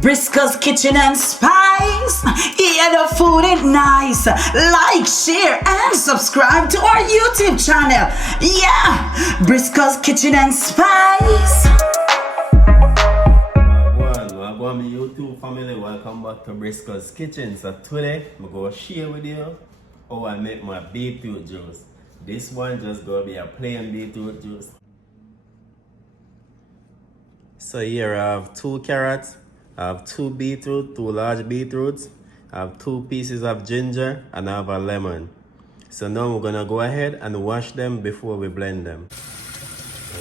Briscoe's Kitchen and Spice. Yeah, the food is nice. Like, share, and subscribe to our YouTube channel. Yeah, Briscoe's Kitchen and Spice. Welcome my YouTube family. Welcome back to Briscoe's Kitchen. So today, I'm going to share with you how I make my beetroot juice. This one just going to be a plain beetroot juice. So here I have 2 carrots, I have 2 beetroot, 2 large beetroots, I have 2 pieces of ginger, and I have a lemon. So now we're gonna go ahead and wash them before we blend them.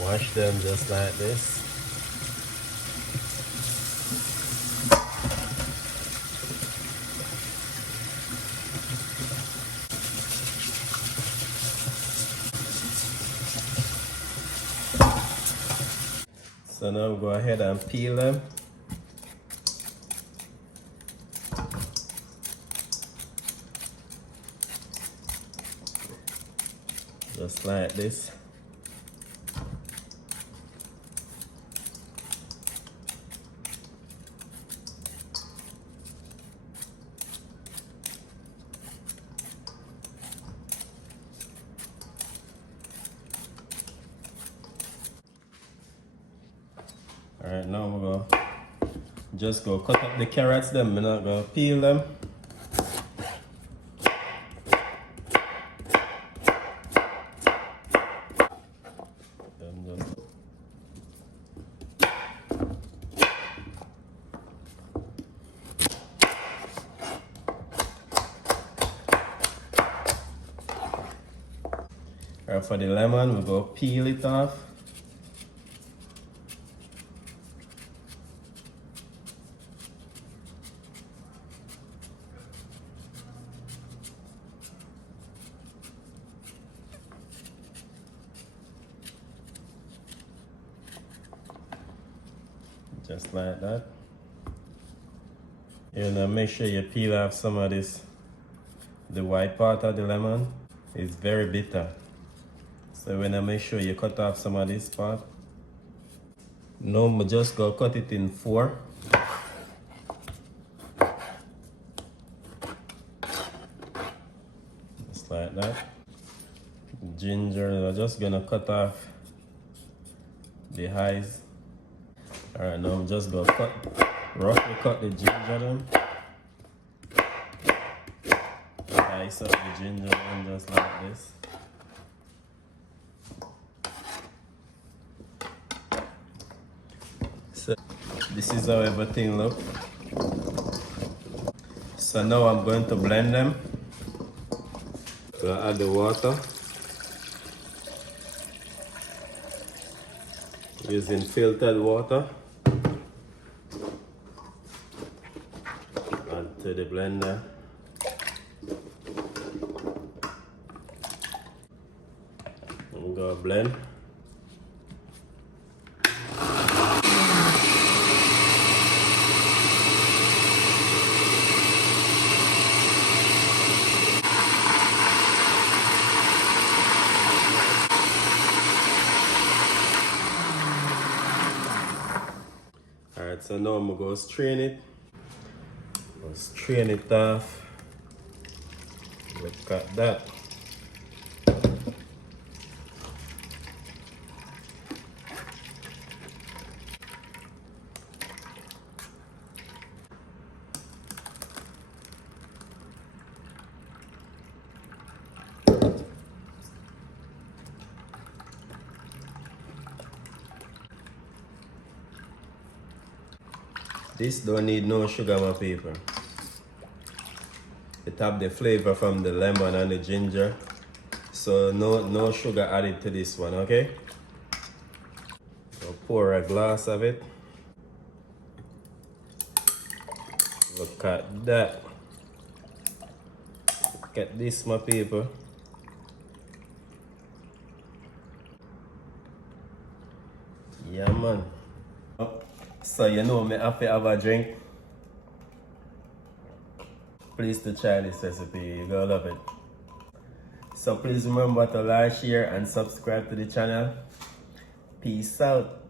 Wash them just like this. So now we'll go ahead and peel them. Just like this. Alright, now we're gonna just go cut up the carrots them. We're not gonna peel them. Alright, for the lemon, we're gonna peel it off. Just like that. You know, make sure you peel off some of this. The white part of the lemon is very bitter. So when I make sure you cut off some of this part. Now I'm just gonna cut it in 4. Just like that. Ginger, I'm just gonna cut off the eyes. Alright, now I'm just gonna roughly cut the ginger then. Slice up the ginger one just like this. So this is how everything looks. So now I'm going to blend them. So I add the water. Using filtered water. Add to the blender. I'm gonna blend. Alright, so now I'm gonna go strain it. I'll strain it off. Look at that. This don't need no sugar, my people. It have the flavor from the lemon and the ginger. So no sugar added to this one, okay? I'll pour a glass of it. Look at that. Look at this, my people. Yeah, man. So you know me have to have a drink. Please to try this recipe, you're gonna love it. So please remember to like, share and subscribe to the channel. Peace out.